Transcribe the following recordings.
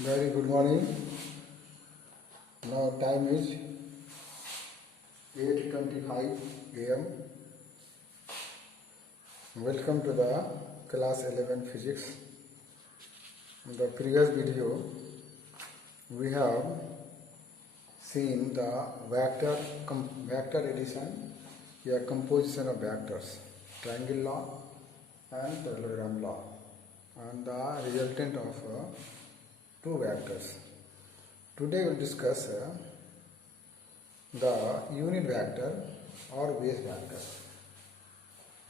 Very good morning. Now time is 8:25 a.m. Welcome to the class 11 physics. In the previous video we have seen the vector addition or composition of vectors, triangle law and parallelogram law, and the resultant of two vectors. Today we will discuss the unit vector or base vector.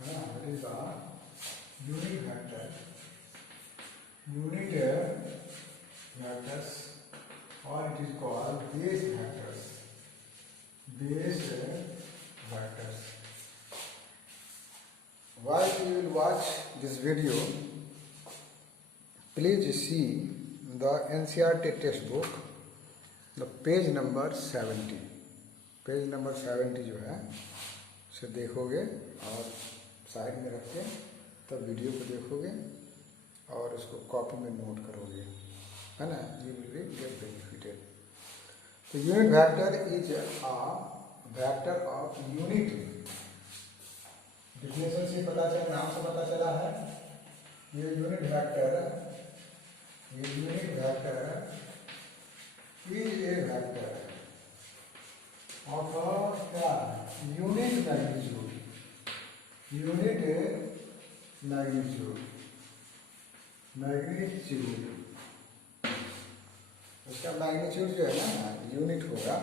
What is the unit vector? Unit vectors, or it is called base vectors. Base vectors. While you will watch this video, please see the NCERT textbook, the page number 70. Page number 70 जो है उसे देखोगे और side में रख के तब video को देखोगे और उसको कॉपी में नोट करोगे, है ना. You will be get benefited. तो unit vector is a vector of unity. Definition से पता चला, नाम से पता चला है. ये unit vector is a vector of a unit magnitude. उसका मैग्नीट्यूड जो है ना यूनिट होगा.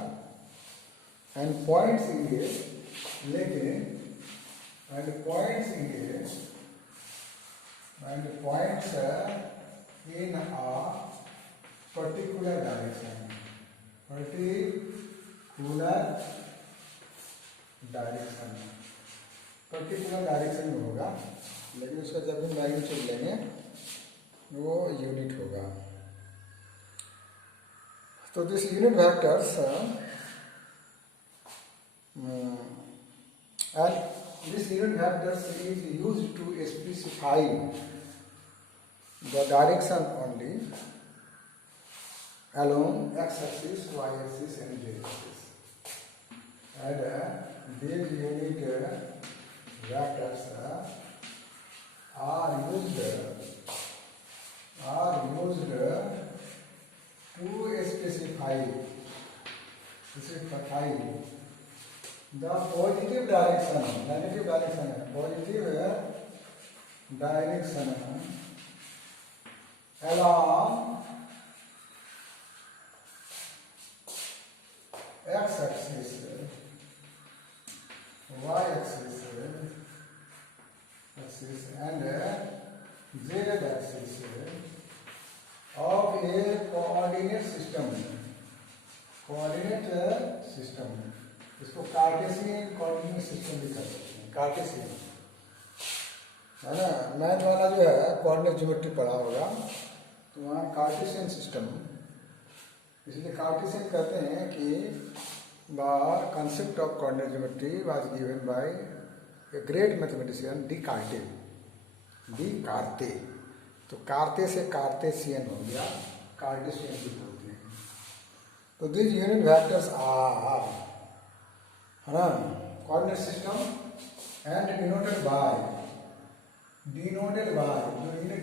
एंड पॉइंट्स इंगे लेकिन points in a particular direction. particular direction में होगा, लेकिन उसका जब हम मैग्नीट्यूड लेंगे वो यूनिट होगा. तो this unit vectors and this unit vectors is used to specify the direction only along x-axis, y-axis and z-axis. And these unit vectors are used to specify the positive direction, negative direction, positive direction along x-axis, y-axis, and z-axis of a coordinate system. इसको Cartesian coordinate system भी कर सकते हैं. Cartesian है ना. Math वाला जो है कोऑर्डिनेट ज्योमेट्री पढ़ा होगा तो वहाँ कार्टेशियन सिस्टम, इसलिए कार्टेशियन कहते हैं कि the concept of coordinate geometry was given by a great mathematician D कार्टे. तो कार्टे से कार्टेशियन हो गया, कार्टेशियन भी बोलते हैं. तो दिस यूनिट वेक्टर्स आर, है ना, coordinate system and denoted by जो unit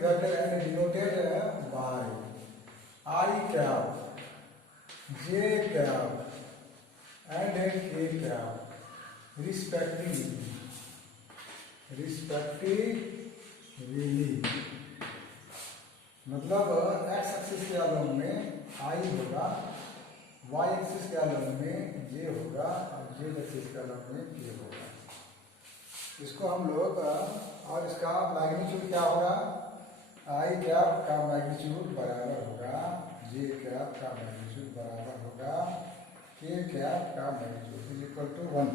vector and denoted by i cap, j cap and k cap respectively. मतलब एक्स एक्सिस के अलग में आई होगा, वाई एक्सिस के अलग में जे होगा और जेड एक्सिस के अलग में के होगा. इसको हम लोग और इसका मैग्नीट्यूड क्या होगा, आई कैप का मैग्नीट्यूड बराबर होगा जे कैप का मैग्नीट्यूड बराबर होगा के कैप का मैग्नीट्यूड इज इक्वल टू 1.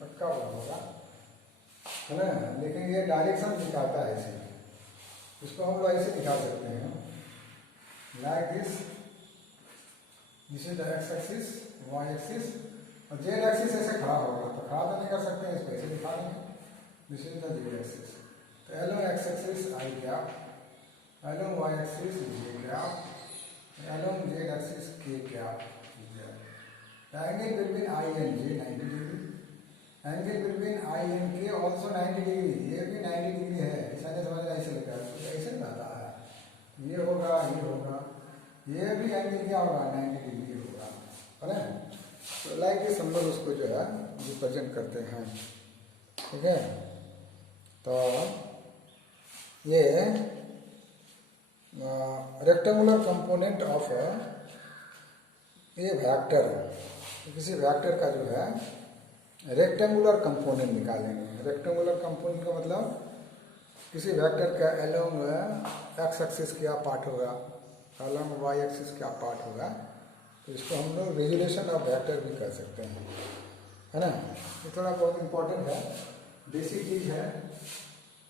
पक्का होगा, है ना. लेकिन ये डायरेक्शन दिखाता है ऐसे, इसको हम लोग ऐसे दिखा सकते हैं like this. This is the x axis, y axis और जेड एक्सिस ऐसे खड़ा होगा. तो खड़ा तो नहीं कर सकते हैं, इसको ऐसे दिखा देंगे. This is the Z axis. तो along x axis I gap, along y axis J gap, along z axis k क्या चीज है? Angle between I and J 90 degree, angle between I and K also 90 degree, ये भी 90 degree है। ऐसा नहीं समझना ऐसे लगता है, तो ऐसे नहीं आता है, ये होगा ये होगा, ये भी एंगल क्या होगा 90 डिग्री होगा, है ना। तो लाइक दिस हम लोग उसको जो है रिप्रेजेंट करते हैं, ठीक है। तो ये rectangular component of a vector, किसी वेक्टर का जो है रेक्टेंगुलर कंपोनेंट निकालेंगे। रेक्टेंगुलर कंपोनेंट का मतलब किसी वेक्टर का अलोंग एक्स एक्सिस क्या पार्ट होगा, अलोंग वाई एक्सिस क्या पार्ट होगा, तो इसको हम लोग रेजुलेशन ऑफ वेक्टर भी कर सकते हैं, है ना। ये थोड़ा बहुत इम्पोर्टेंट है, बेसिक चीज़ है,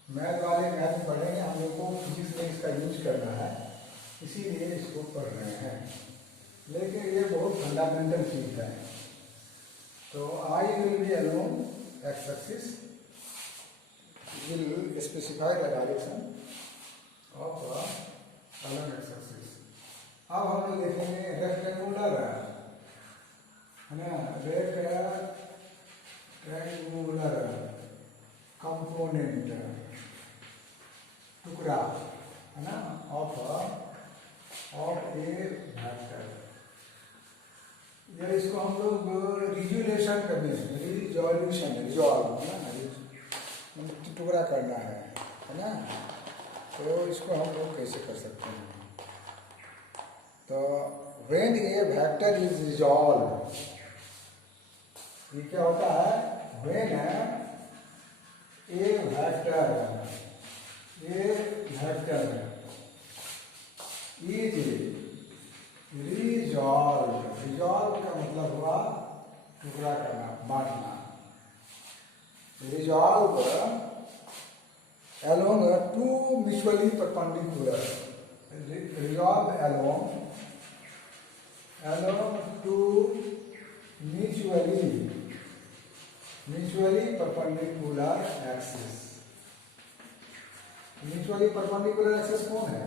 मैथ वाले मैथ पढ़ेंगे, हम लोग को फिजिक्स में इसका यूज करना है, इसीलिए इसको पढ़ रहे हैं, लेकिन ये बहुत फंडामेंटल चीज़ है। तो I will be along X axis, will specify the direction of along x axis। अब हम लोग देखेंगे रेक्टेंगुलर, है ना, रेक्टेंगुलर कंपोनेंट टुकड़ा, है ना, ऑफ ए वेक्टर। या इसको हम लोग रिजोल्यूशन करने, रिजोल्यूशन रिजॉल्व, है ना, टुकड़ा करना है ना। तो इसको हम लोग कैसे कर सकते हैं? तो when A vector is resolve, ये क्या होता है? When A vector is resolve, resolve का मतलब हुआ टुकड़ा करना, बांटना। Resolve along two mutually perpendicular, resolve along two mutually perpendicular axis। mutually perpendicular axis कौन है?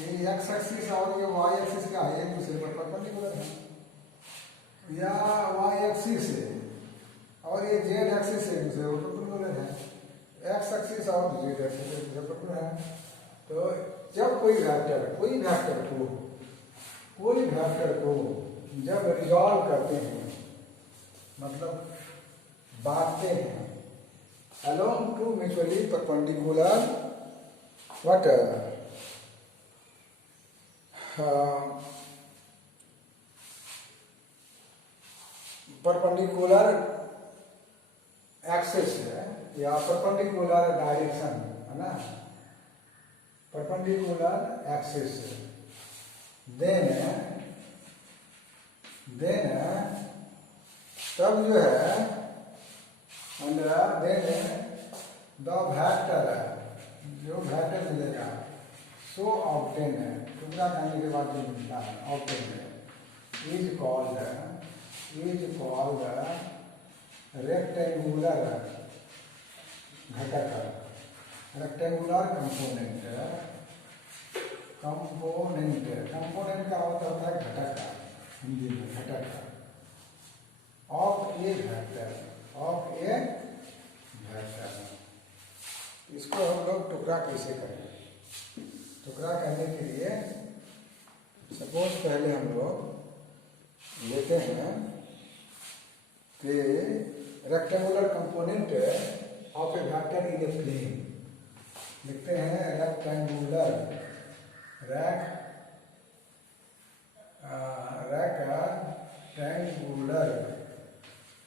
ये x axis और ये y axis का है, एक दूसरे पर परपेंडिकुलर है, या y axis है और ये जेड एक्सिस से दूसरे परपेंडिकुलर है, एक्स एक्सिस और जेड एक्सिस से दूसरे परपेंडिकुलर है। तो जब कोई वेक्टर को जब रिजॉल्व करते हैं, मतलब बांटते हैं, along two mutually perpendicular what perpendicular axis है या परपेंडिकुलर डायरेक्शन, है ना, परपेंडिकुलर एक्सिस, देन तब जो है देन द वेक्टर, जो वेक्टर मिलेगा सो ऑब्टेन है, टुकड़ा करने के बाद जो मिलता है ऑब्टेन है, इज कॉल्ड रेक्टेंगुलर घटक, रेक्टेंगुलर कंपोनेंट का मतलब होता है घटक, हिंदी में घटक, ऑफ ए वेक्टर। इसको हम लोग टुकड़ा कैसे करें? टुकड़ा करने के लिए सपोज पहले हम लोग लेते हैं कि rectangular component of a vector in a plane, लिखते हैं rectangular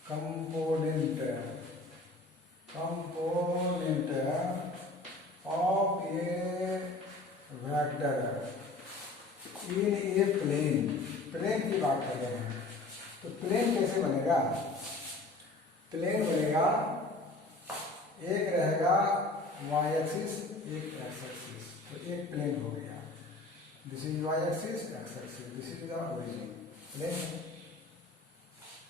component of a vector in a plane की बात कर रहे हैं। तो प्लेन कैसे बनेगा? प्लेन बनेगा, एक रहेगा y एक्सिस, एक x एक्सिस, तो एक प्लेन हो गया। This is y axis, x axis, this is the origin plane.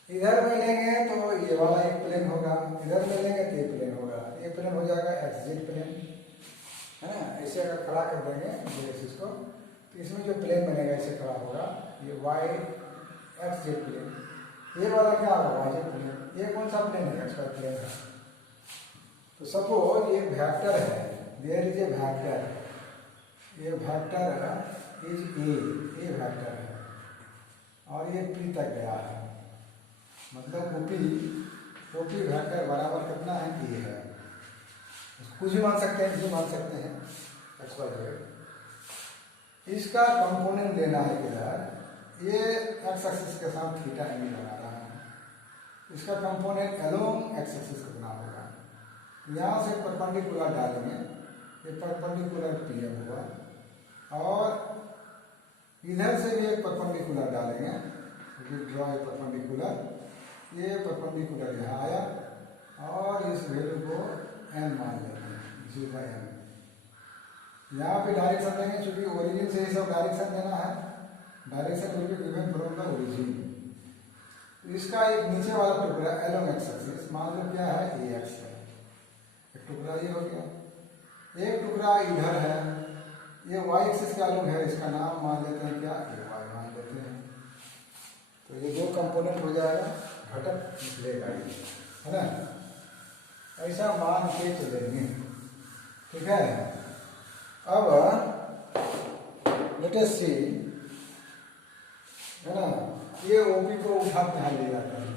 इधर में लेंगे तो ये वाला एक प्लेन होगा, इधर में लेंगे तो ये प्लेन होगा, ये प्लेन हो जाएगा एक्स जेड प्लेन, है ना। ऐसे अगर खड़ा कर देंगे y एक्सिस को तो इसमें जो प्लेन बनेगा इसे खड़ा होगा ये वाई एक्स जेड प्लेन, ये वाला क्या होगा वाई जेड प्लेन, ये कौन सा प्लेन है एक्स वाई प्लेन है। तो सपोज ये वेक्टर है, देयर इज ए वेक्टर, ये वेक्टर इज ए वेक्टर है और ये पी तक गया है, मतलब ओपी वेक्टर बराबर कितना है ए है। कुछ भी मान सकते हैं, मान सकते हैं एक्स वाई जेड। इसका कंपोनेंट लेना है किधर, ये एक्स एक्सिस के साथ थीटा एंगल बना रहा है, इसका कंपोनेंट अलोंग एक्स एक्सिस कितना होगा। यहाँ से परपेंडिकुलर डालेंगे, ये परपेंडिकुलर पीएम होगा और इधर से भी एक परपेंडिकुलर डालेंगे, ड्रॉ ए परपेंडिकुलर, ये परपेंडिकुलर यहाँ आया और इस वैल्यू को एन मान लेते हैं, इसी का एन। यहाँ पे डायरेक्शन देंगे, चूंकि ओरिजिन से ही सब डायरेक्शन देना है, direction will be given from the origin. तो इसका एक नीचे वाला टुकड़ा अलोंग एक्स एक्सिस मान लो क्या है ए एक्स है, एक टुकड़ा ये हो गया, एक टुकड़ा इधर है, ये वाई एक्सिस का अलोंग है, इसका नाम मान लेते हैं क्या ए वाई मान लेते हैं। तो ये दो कंपोनेंट हो जाएगा, घटक निकलेगा है ना, ऐसा मान के चलेंगे, ठीक है। अब लेट अस सी, है ना, ये ओपी को उठा के यहाँ ले जाता है,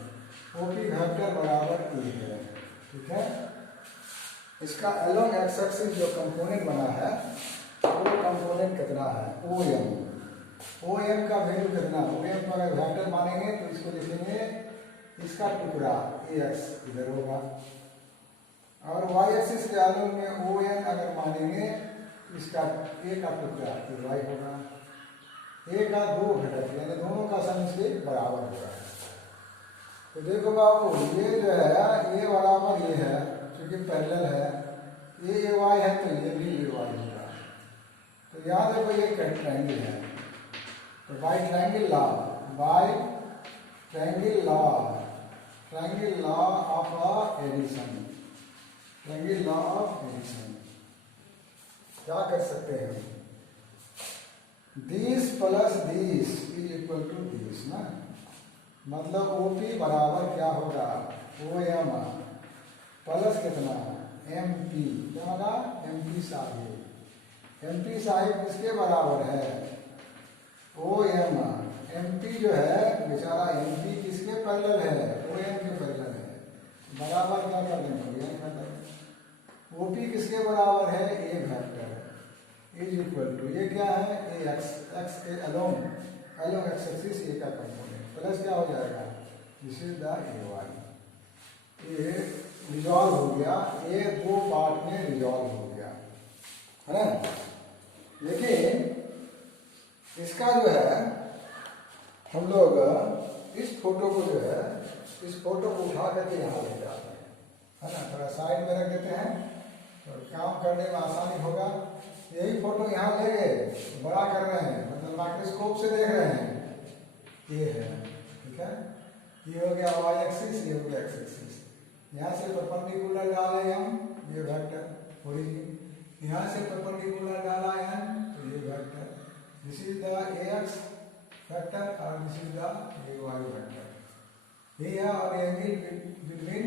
ओपी वेक्टर बराबर ए है, ठीक है। इसका अलोंग एक्स एक्सिस जो कंपोनेंट बना है वो कंपोनेंट कितना है ओ एम का वैल्यू कितना, ओ एम को अगर वेक्टर मानेंगे तो इसको लिखेंगे इसका टुकड़ा ए एक्स इधर होगा और वाई एक्सिस के अलोंग में ओ एन अगर मानेंगे इसका ए का टुकड़ा ए वाई होगा, ए का दो घटक यानी दोनों का सम इसके बराबर होगा। तो देखो बाबू ये जो है ये बराबर ये है, क्योंकि पैरेलल है, ये वाई है तो ये भी ए वाई होगा। तो यहाँ देखो ये ट्रायंगल है, तो by triangle law, by triangle law of addition, triangle law of addition क्या कर सकते हैं, this plus this is equal to this ना, मतलब ओपी बराबर क्या होगा ओ एम प्लस कितना एम पी, क्या होगा एम पी साहिब, एम पी साहिब किसके बराबर है ओ एम, एम पी जो है बेचारा एम पी किसके पैरेलल है ओ एम के पैरेलल है, बराबर क्या कर देंगे ओपी किसके बराबर है A vector is equal to ये क्या है ए एक्स, एक्स के अलोंग एक्स एक्सिस ए का कंपोनेंट प्लस क्या हो जाएगा this is the A Y, ये रिजॉल्व हो गया, ये दो पार्ट में रिजॉल्व हो गया है ना। लेकिन इसका जो है हम लोग इस फोटो को जो है इस फोटो को उठा करके यहाँ ले जाते हैं, है ना, थोड़ा साइड में रख देते हैं तो काम करने में आसानी होगा। यही फोटो यहाँ ले गए बड़ा कर रहे हैं, मतलब माइक्रोस्कोप से देख रहे हैं, ये है ठीक है, ये हो गया वाई एक्सिस, ये हो गया एक्स एक्सिस, यहाँ से परपेंडिकुलर डाले हम ये वेक्टर ओरिजिन, यहाँ से परपेंडिकुलर डाला एन तो ये वेक्टर, this is the a x vector और this is the A y vector, ये है और एंगल बिटवीन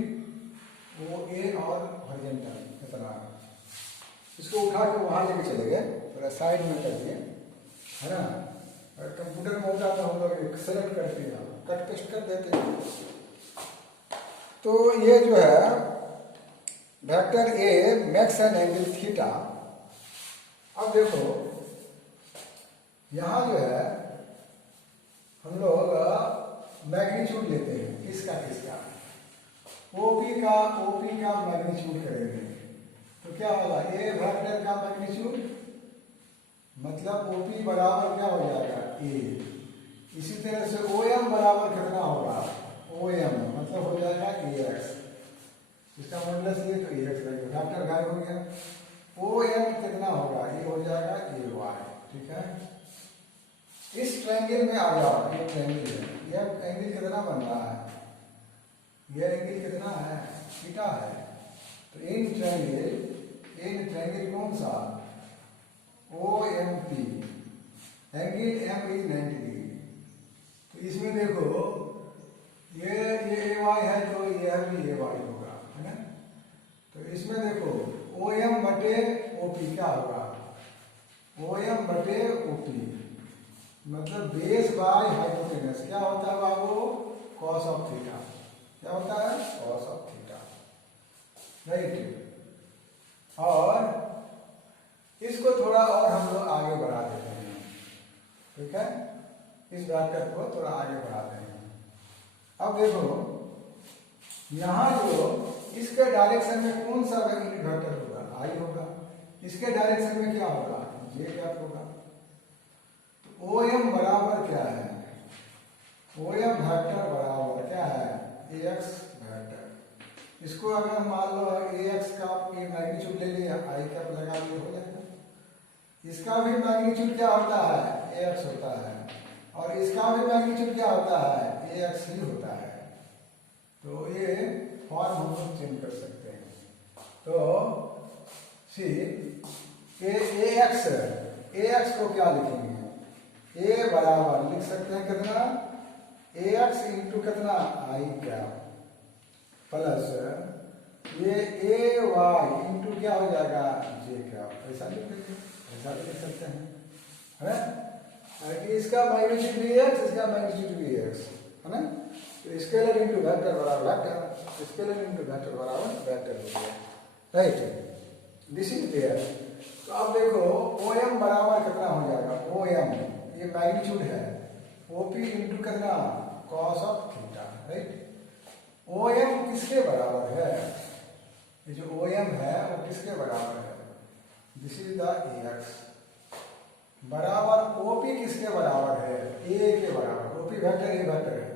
ओ ए और हॉरिजॉन्टल कितना, इसको उठा के वहां लेके चले गए, थोड़ा साइड में कर दिए है ना, और कंप्यूटर में होता तो हम लोग सेलेक्ट करते हैं कट पेस्ट कर देते हैं। तो ये जो है vector A makes an angle theta. अब देखो यहाँ जो है हम लोग मैग्नीट्यूड लेते हैं, किसका ओपी का मैग्नीट्यूड करेंगे तो क्या होगा ए वेक्टर का मैग्नीट्यूड मतलब ओपी बराबर क्या हो जाएगा ए, इसी तरह से ओ एम बराबर कितना होगा ओ एम मतलब हो जाएगा ए एक्स, इसका मॉडुलस ये तो ए एक्स लगेगा, वेक्टर गायब हो गया, ओ एम कितना होगा ये हो जाएगा ए वाई, ठीक है। इस ट्रायंगल में आ जाओ, ये ट्रायंगल है, यह एंगल कितना बन रहा है, यह एंगल कितना है थीटा है, तो इन ट्रायंगल कौन सा O M P angle M is 90 degree. तो इसमें देखो ये ए वाई है तो यह भी ए वाई होगा, है ना। तो इसमें देखो ओ एम बटे ओ पी क्या होगा, ओ एम बटे ओ पी मतलब बेस बाय हाइपोटेनस क्या होता है बाबू, कॉस ऑफ थीटा। क्या होता है, कॉस ऑफ थीटा, राइट। और इसको थोड़ा और हम लोग आगे बढ़ा देते हैं, ठीक है, इस वेक्टर को थोड़ा आगे बढ़ाते हैं। अब देखो यहाँ जो इसके डायरेक्शन में कौन सा यूनिट वेक्टर होगा, आई होगा। इसके डायरेक्शन में क्या होगा, जे कैप होगा। तो ओ एम बराबर क्या है, ओ एम वेक्टर बराबर क्या है, ए एक्स वेक्टर। इसको अगर मान लो ए एक्स का मैग्नीट्यूड ले लिया, आई कैप लगा लिया, हो जाएगा। इसका भी मैग्नीट्यूड क्या होता है, ए एक्स होता है, और इसका भी मैग्नीट्यूड क्या होता है, ए एक्स ही होता है। तो ये फॉर्म हम लोग चेंज कर सकते हैं। तो सी ए एक्स को क्या लिखेंगे, ए बराबर लिख सकते हैं कितना, ए एक्स इंटू कितना, आई कैप प्लस ये ए वाई इंटू क्या हो जाएगा, जे कैप। ऐसा लिख देंगे, ऐसा लिख सकते हैं, है। इसका मैग्नीट्यूड भी एक्स, इसका मैग्नीट्यूड भी एक्स, है ना। तो स्केलर इंटू वेक्टर बराबर वेक्टर, स्केलर इंटू वेक्टर बराबर वेक्टर हो गया, राइट। This is there. तो अब देखो ओ एम बराबर कितना हो जाएगा, ओ एम ये मैग्नीट्यूड है, ओपी इंटू कितना, cos of theta, right. O M किसके बराबर है, ये जो ओ एम है वो किसके बराबर है, this is the a x बराबर ओपी किसके बराबर है, ए के बराबर। ओपी वेक्टर ए वेक्टर है,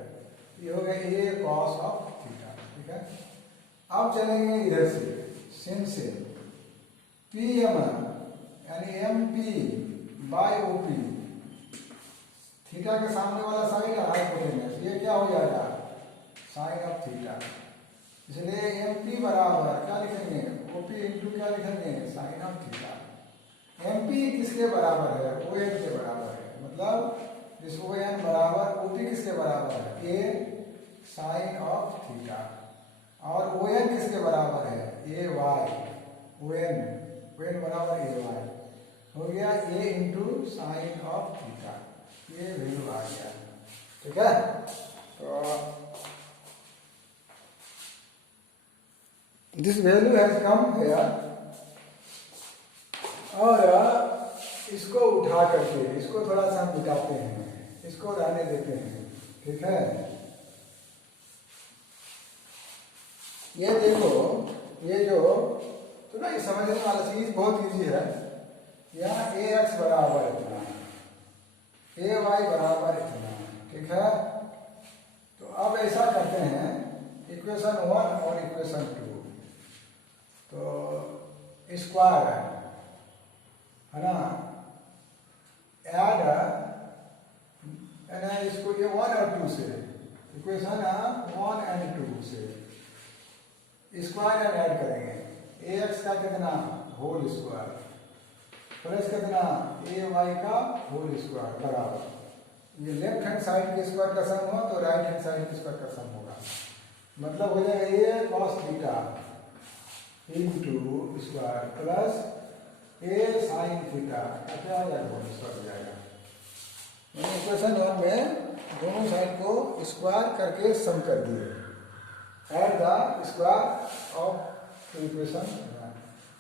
ये हो गया ए कॉस ऑफ थीटा, ठीक है। अब चलेंगे इधर से, से पी एम यानी M P by O P, theta के सामने वाला साइन है हाइपोटेनस, ये क्या हो जाएगा, साइन ऑफ थीटा। इसलिए एम पी बराबर क्या लिखेंगे, ओ पी इंटू क्या लिखेंगे, sine of theta. M P किसके बराबर है, ओ एन के बराबर है, मतलब इस ओ एन बराबर ओ पी किसके बराबर है, ए साइन ऑफ थीटा। और ओ एन किसके बराबर है, ए वाई, ओ एन बराबर ए वाई हो गया, ए इंटू साइन ऑफ थीटा, ये वैल्यू आ गया, ठीक है। तो this value has come here. और इसको उठा करके इसको थोड़ा सा हम मिटाते हैं, इसको रहने देते हैं, ठीक है। ये देखो, ये जो तो ना, ये समझने वाला चीज बहुत इजी है। यहाँ ए एक्स बराबर इतना, ए वाई बराबर इतना, ठीक है। तो अब ऐसा करते हैं, इक्वेशन 1 और इक्वेशन 2 तो स्क्वायर है ना, ऐड है इसको, ये 1 और 2 से इक्वेशन 1 एंड 2 से स्क्वायर एंड ऐड करेंगे। ए एक्स का कितना, होल स्क्वायर प्लस कितना, ए वाई का होल स्क्वायर बराबर, ये लेफ्ट हैंड साइड के स्क्वायर का सम हुआ तो राइट हैंड साइड के स्क्वायर का सम होगा, मतलब हो जाएगा a cos theta into square plus a sine theta का क्या हो जाएगा, होल स्क्वायर हो जाएगा। मैंने इक्वेशन 1 में दोनों साइड को स्क्वायर करके सम कर दिए। Add the square of equation,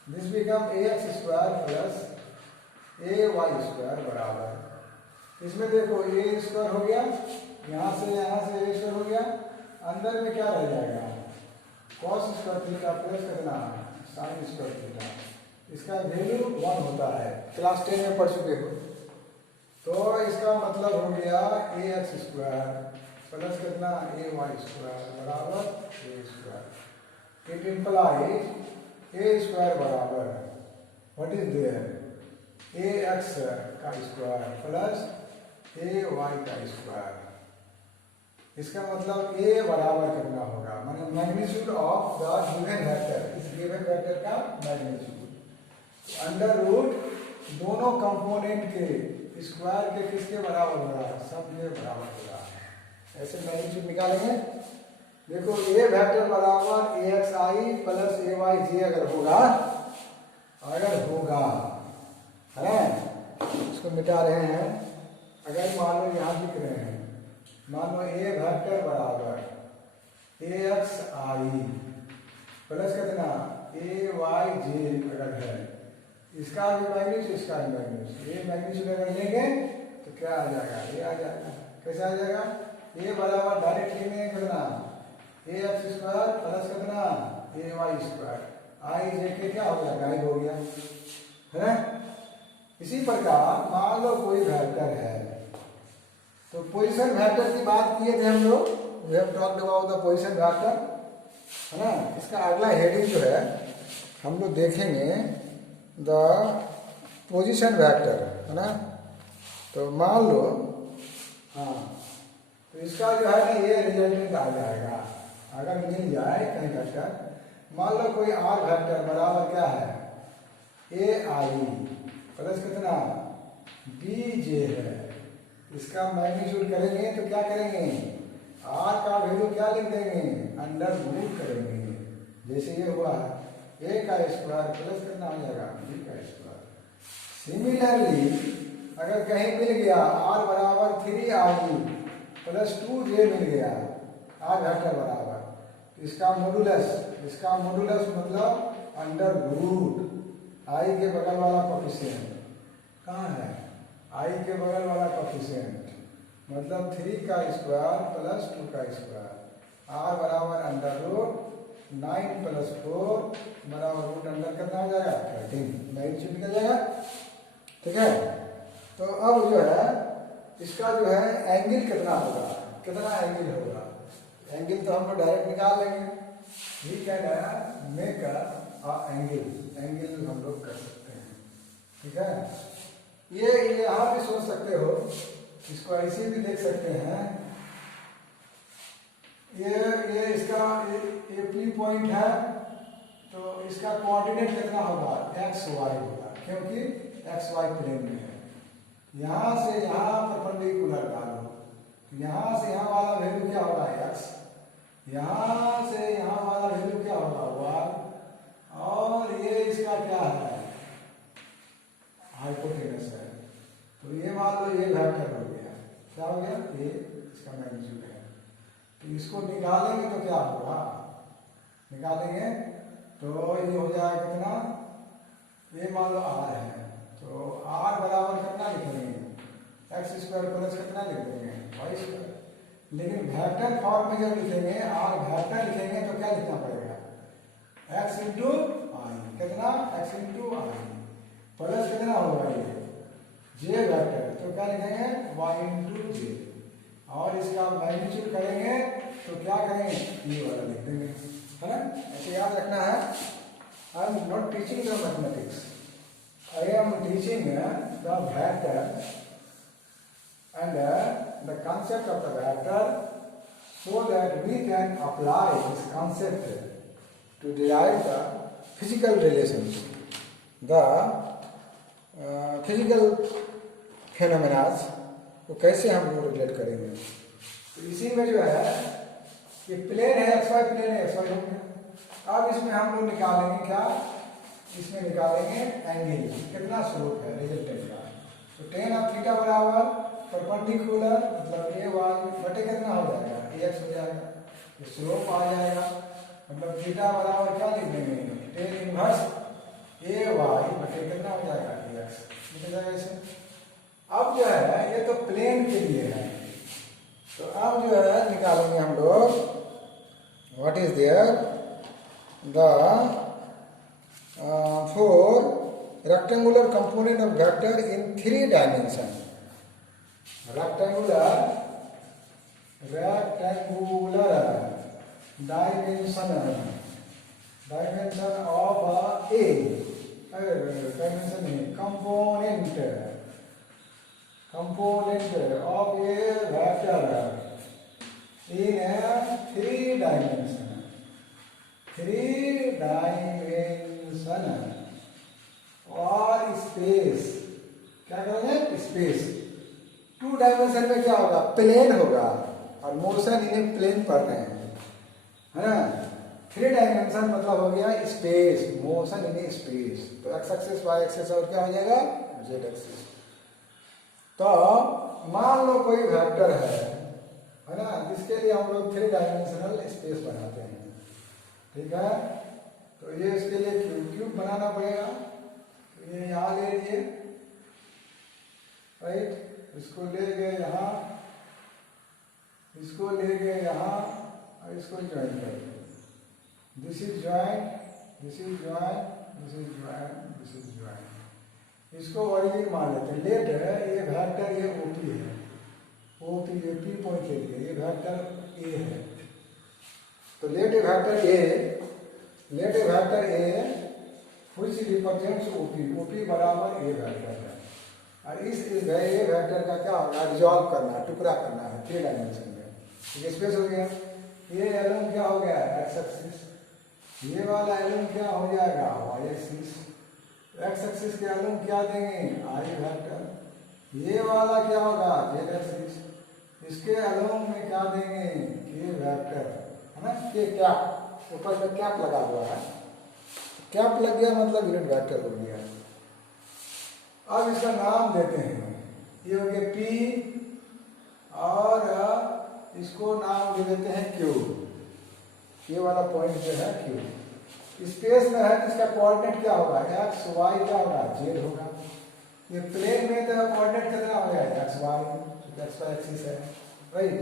this become A X square plus A Y square बराबर, इसमें देखो ए स्क्वायर हो गया, यहाँ से ए स्क्वायर हो गया, अंदर में क्या रह जाएगा, कॉस स्क्वायर थीटा प्लस कितना, साइन स्क्वायर थीटा। इसका वैल्यू 1 होता है, क्लास 10 में पढ़ चुके हो। तो इसका मतलब हो गया ए एक्स स्क्वायर प्लस कितना, ए वाई स्क्वायर बराबर a square. It implies a square बराबर what is there, a x का स्क्वायर प्लस ए वाई का स्क्वायर। इसका मतलब ए बराबर कितना होगा, माने magnitude of the given vector, इस गिवन वेक्टर का मैग्नीट्यूड अंडर रूट दोनों कंपोनेंट के स्क्वायर के किसके बराबर होगा, सब के बराबर होगा। ऐसे मैग्नीट्यूड निकालेंगे। देखो ए वेक्टर बराबर ए एक्स आई प्लस ए वाई जे अगर होगा है, इसको मिटा रहे हैं। अगर मान लो यहाँ लिख रहे हैं, मान लो ए वेक्टर बराबर ए एक्स आई प्लस कितना ए वाई जे अगर है, इसका भी मैग्नीट्यूड इसका भी मैग्नीट्यूड, ये मैग्नीट्यूड अगर लेंगे तो क्या आ जाएगा, ये आ जाएगा। कैसे आ जाएगा, ए बराबर डायरेक्ट लेंगे कितना ए एक्स स्क्वायर प्लस कितना ए वाई स्क्वायर, आई जे के क्या हो गया, गायब हो गया है ना। इसी प्रकार मान लो कोई वेक्टर है, तो पोजीशन वेक्टर की बात किए थे हम लोग, we have talked about the position vector है ना। इसका अगला हेडिंग जो है हम लोग देखेंगे द पोजीशन वेक्टर है ना। तो मान लो हाँ, तो इसका जो है ना ये रिजल्टेंट आ जाएगा अगर मिल जाए कहीं वेक्टर। मान लो कोई आर वेक्टर बराबर क्या है ए आई प्लस कितना बी जे है, इसका मैग्नीट्यूड करेंगे तो क्या करेंगे, आर का वैल्यू क्या लिख देंगे, अंडर रूट करेंगे। जैसे ये हुआ ए का स्क्वायर प्लस कितना आ जाएगा बी का स्क्वायर। सिमिलरली अगर कहीं मिल गया आर बराबर 3i प्लस 2j मिल गया आर वेक्टर बराबर, इसका मॉडुलस मतलब अंडर रूट आई के बगल वाला कोफिशिएंट कहाँ है, आई के बगल वाला कोफिशिएंट मतलब 3 का स्क्वायर प्लस 2 का स्क्वायर, आर बराबर अंडर रूट 9 प्लस 4 बराबर रूट अंडर कितना हो जाएगा 13, मैग्नीट्यूड निकल जाएगा। ठीक है, तो अब जो है इसका जो है एंगल कितना होगा, कितना एंगल होगा, एंगल तो हम लोग डायरेक्ट निकाल लेंगे। We can make a angle हम लोग कर सकते हैं। ठीक है, ये यहाँ भी सोच सकते हो, इसको ऐसे भी देख सकते हैं। ये इसका ये पी पॉइंट है, तो इसका कोऑर्डिनेट कितना होगा एक्स वाई होगा, क्योंकि एक्स वाई प्लेन में है। यहाँ से यहाँ परपेंडिकुलर डालो, यहाँ से यहाँ वाला वैल्यू क्या होगा एक्स, यहाँ से यहाँ वाला वैल्यू क्या होगा वाई, और ये इसका क्या है हाइपोटेनस है। तो ये मान लो ये वेक्टर हो गया, क्या हो गया, ये इसका मैग्नीट्यूड है। तो इसको निकालेंगे तो क्या होगा, निकालेंगे तो ये हो जाएगा कितना, ये मान लो आर है, तो आर बराबर कितना लिखेंगे एक्स स्क्वायर प्लस कितना लिख देंगे वाई स्क्वायर। लेकिन वेक्टर फॉर्म में जब लिखेंगे आर वेक्टर लिखेंगे तो क्या लिखना पड़ेगा एक्स इंटू आई, कितना एक्स इंटू आई प्लस कितना होगा ये जे वेक्टर, तो क्या लिखेंगे वाई इंटू जे, और इसका मैग्नीट्यूड करेंगे तो क्या करेंगे ये वाला लिख देंगे, है ना। ऐसे याद रखना है। I am not teaching the mathematics, I am teaching the vector and the concept of the vector so that we can apply this concept to derive the physical relations, the physical phenomena को कैसे हम लोग relate करेंगे। तो इसी में जो है कि प्लेन है एक्स वाई, प्लेन है एक्स वाई हो गया। अब इसमें हम लोग निकालेंगे क्या, इसमें निकालेंगे एंगल, कितना स्लोप है रिजल्टेंट का। तो टेन ऑफ थीटा बराबर परपेंडिकुलर मतलब ए वाई बटे कितना हो जाएगा ए एक्स हो जाएगा, ये स्लोप आ जाएगा। मतलब थीटा बराबर क्या लिख देंगे टेन इनवर्स ए वाई बटे कितना हो जाएगा ए एक्स निकल जाएगा ऐसे। अब जो है ये तो प्लेन के लिए है, तो अब जो है निकालेंगे हम लोग what is there the for rectangular component of vector in 3 dimension. Rectangular dimension of a component of a vector in a 3 dimension. 3 dimension और स्पेस, क्या करेंगे स्पेस। 2 डायमेंशन में क्या होगा, प्लेन होगा, और मोशन इन प्लेन पढ़ रहे हैं, है ना। 3 डायमेंशन मतलब हो गया स्पेस, मोशन इन स्पेस। तो एक्स एक्सिस, वाई एक्सिस और क्या हो जाएगा, जेड एक्सिस। तो मान लो कोई वेक्टर है ना, जिसके लिए हम लोग 3 डायमेंशनल स्पेस बनाते हैं, ठीक है। तो ये इसके लिए क्यूब बनाना पड़ेगा। तो ये यहाँ ले लिए, राइट, इसको ले गए यहाँ, इसको ले गए यहाँ, और इसको ज्वाइन कर दिया। This is join, this is join, this is join, this is join. इसको ओरिजिन मान लेते हैं। लेट है ये वेक्टर, ये ओपी है, ओपी ये पी पॉइंट ले लिया, ये वेक्टर ए है। तो let a vector A, let a vector A which represents OP, OP बराबर ए वेक्टर है। और इस ए वेक्टर का क्या होगा, रिजॉल्व करना, टुकड़ा करना है 3 डायमेंशन में। ये स्पेस हो गया। ये एलम क्या हो गया, एक्स एक्सिस। ये वाला एलम क्या हो जाएगा, वाई एक्सिस। एक्स एक्सिस के एलम क्या देंगे, आई वेक्टर। ये वाला क्या होगा, जेड एक्सिस। इसके एलम में क्या देंगे, के वेक्टर, है ना। के कैप, ऊपर में कैप लगा हुआ है, कैप लग गया मतलब यूनिट वेक्टर हो गया। अब इसका नाम देते हैं, ये हो गया पी, और इसको नाम दे देते हैं क्यू। ये वाला पॉइंट जो है क्यू। स्पेस में है तो इसका कोऑर्डिनेट क्या होगा, एक्स वाई क्या होगा, जेड होगा। ये प्लेन में तो कोऑर्डिनेट कितना हो गया, एक्स वाई, तो एक्स वाई एक्सिस है, राइट।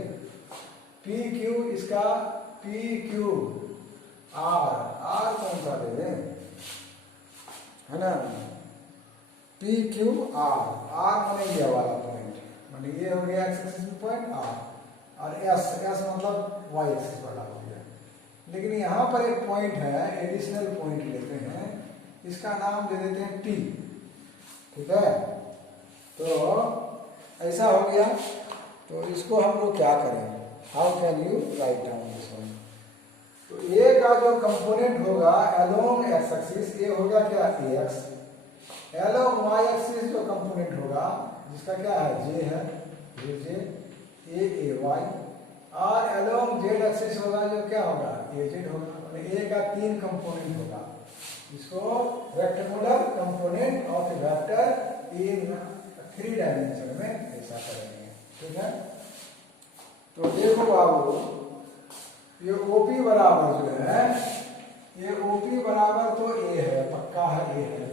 पी क्यू, इसका पी क्यू आर, आर कौन सा दे दें, है ना, पी क्यू आर, आर माने ये वाला पॉइंट, माने ये हो गया एक्स एक्सिस पॉइंट आर, और एस, एस मतलब वाई एक्सिस वाला हो गया। लेकिन यहाँ पर एक पॉइंट है, एडिशनल पॉइंट लेते हैं, इसका नाम दे देते हैं टी, ठीक है। तो ऐसा हो गया। तो इसको हम लोग क्या करें, how can you write down this one. तो ए का जो कंपोनेंट होगा अलोंग एक्स एक्सिस, ये हो गया क्या, ए एक्स। अलोंग वाई एक्सिस जो कंपोनेंट होगा, जिसका क्या है, जे है, ये जे, ए वाई। और अलोंग जेड एक्सिस होगा जो क्या होगा, ए जेड होगा। ए का 3 कंपोनेंट होगा, इसको rectangular component of vector in 3 dimension में ऐसा करेंगे, ठीक है। तो देखो बाबू, ये ओपी बराबर जो है, ये ओपी बराबर तो ए है, पक्का है ए है।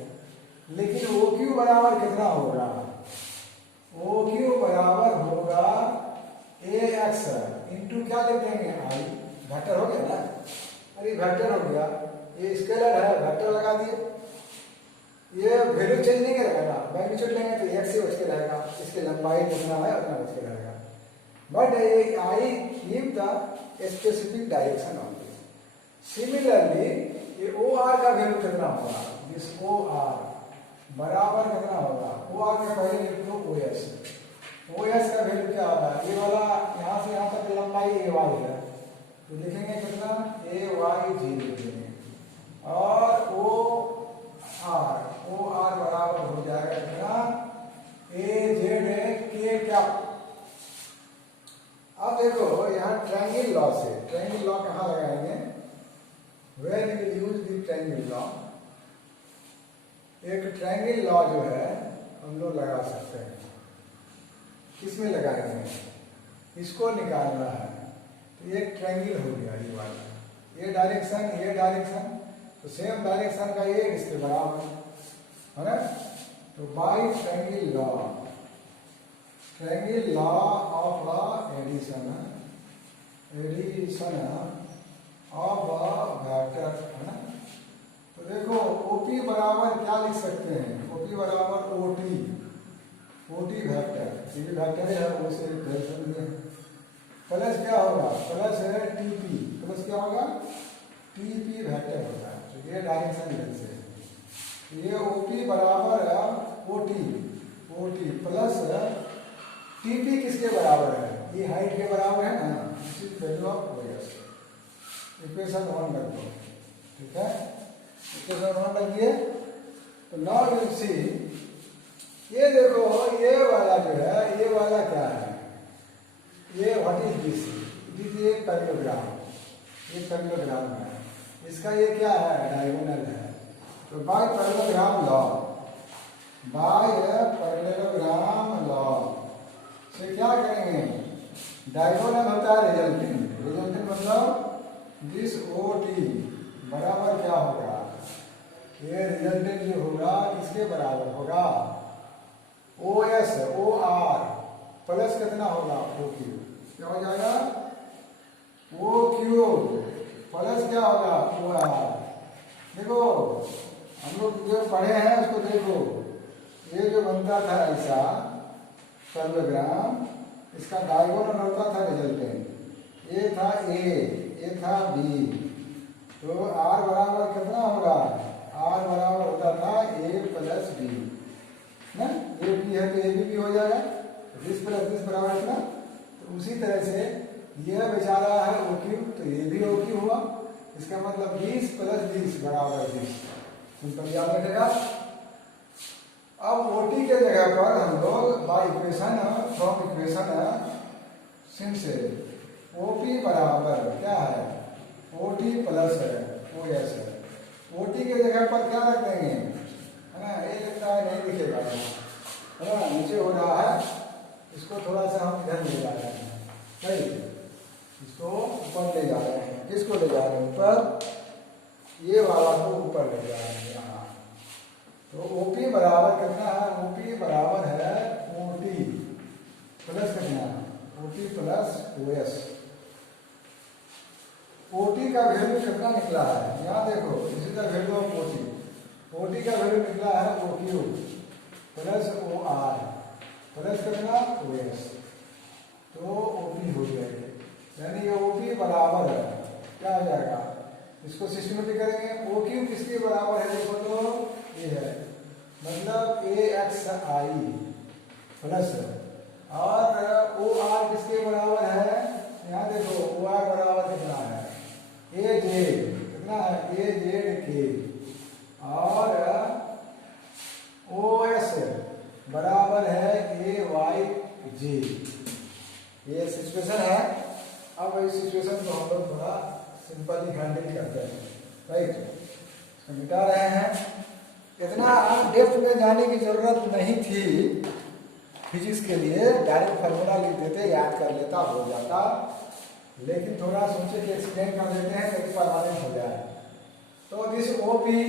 लेकिन ओ क्यू बराबर कितना होगा, ओ क्यू बराबर होगा ए एक्स इंटू क्या लिख देंगे, आई, वेक्टर हो गया ना। अरे वेक्टर हो गया, ये स्केलर है, वेक्टर लगा दिए। ये वैल्यू चेंज नहीं करेगा, मैग्नीट्यूड लेंगे तो एक्स से बच के रहेगा, इसकी लंबाई जितना है उतना बच के रहेगा। बट ये I give the specific direction of this. Similarly ये ओ आर का वैल्यू कितना होगा, दिस ओ आर बराबर कितना होगा, ओ आर का पहले लिख दो ओ एस। ओ एस का वैल्यू क्या होगा, ये वाला यहाँ से यहाँ तक लंबाई ए वाई है, तो लिखेंगे कितना, ए वाई जी लिखेंगे। और ओ आर बराबर हो जाएगा कितना, ए जेड के क्या। अब देखो यहाँ ट्रायंगल लॉ से, ट्रायंगल लॉ कहाँ लगाएंगे, where you will use the triangle law. एक ट्रायंगल लॉ जो है हम लोग लगा सकते हैं, किसमें लगाएंगे, इसको निकालना है। तो ये ट्रायंगल हो गया, ये वाला, ये डायरेक्शन, तो सेम डायरेक्शन का ये इसके बराबर है ना। तो by triangle law of addition of vector, है ना। तो देखो ओपी बराबर क्या लिख सकते हैं, ओपी बराबर ओटी वेक्टर, ये वेक्टर है उसे प्लस क्या होगा, प्लस है टीपी, प्लस क्या होगा, टीपी वेक्टर होगा। तो ये डायरेक्शन से ये ओपी बराबर ओटी प्लस टीपी किसके बराबर है, ये हाइट के बराबर है ना, वैल्यू ऑफ ओएस। इक्वेशन 1 कर दो, ठीक है। इक्वेशन 1 रख दिए। तो नाउ यू सी ये देखो, ये वाला जो है, ये वाला क्या है, ये व्हाट इज दिस, ये पैरेललोग्राम, ये पैरेललोग्राम है, इसका ये क्या है, डायगोनल है। तो by parallelogram law, by parallelogram law से क्या करेंगे, डायगोनल होता है रिजल्टेंट, रिजल्टेंट मतलब दिस ओ टी बराबर क्या होगा, ये रिजल्टेंट जो होगा किसके बराबर होगा, O S O R plus कितना होगा, ओ क्यू, क्या हो जाएगा, ओ क्यू प्लस क्या होगा, ओ आर। देखो हम लोग जो पढ़े हैं उसको देखो, ये जो बनता था ऐसा पैरेललोग्राम, इसका डायगोनल होता था रिजल्टेंट, ये था ए, ये था बी, तो आर बराबर कितना होगा, आर बराबर होता था ए प्लस बी ना, ए बी है तो ए बी हो जाएगा, दिस प्लस दिस बराबर कितना। तो उसी तरह से यह बेचारा है ओ क्यू, तो ये भी ओ क्यू हुआ, इसका मतलब 20 प्लस 20 बराबर 20, सिंपल याद रखेगा। अब ओ टी के जगह पर हम लोग by equation, from equation since O P बराबर क्या है, ओ टी प्लस है ओ एस है, ओ टी के जगह पर क्या रख देंगे, है ना, ये लगता है नहीं दिखेगा, है ना, नीचे हो रहा है, इसको थोड़ा सा हम इधर ले जा रहे हैं, सही, इसको ऊपर ले जा रहे हैं, किसको ले जा रहे हैं ऊपर, ये वाला को ऊपर ले जा रहे हैं यहाँ। तो ओ पी बराबर कितना है, ओ पी बराबर है ओ टी प्लस कितना, O T plus O S. OT का वैल्यू कितना निकला है, यहाँ देखो, इसी का वैल्यू ऑफ ओटी, ओटी का वैल्यू निकला है O Q plus O R plus कितना ओ एस, तो ओपी हो जाएगी, यानी ये ओपी बराबर है क्या हो जाएगा, इसको सिस्टमेटिक करेंगे, ओ क्यू किसके बराबर है, देखो तो ये है, मतलब ए एक्स आई प्लस, और ओ आर किसके बराबर है, यहाँ देखो ओ आर बराबर कितना है, ए जेड कितना है, ए जेड के, और ओ एस बराबर है ए वाई जे, ये सिचुएशन है। अब इस सिचुएशन को हम लोग थोड़ा सिंपली हैंडल करते हैं, राइट, मिटा रहे हैं। इतना डेप्थ में जाने की जरूरत नहीं थी फिजिक्स के लिए, डायरेक्ट फार्मूला लिख देते, याद कर लेता, हो जाता, लेकिन थोड़ा सोचे कि एक्सप्लेन कर देते हैं ताकि परमानेंट हो जाए। तो दिस ओ पी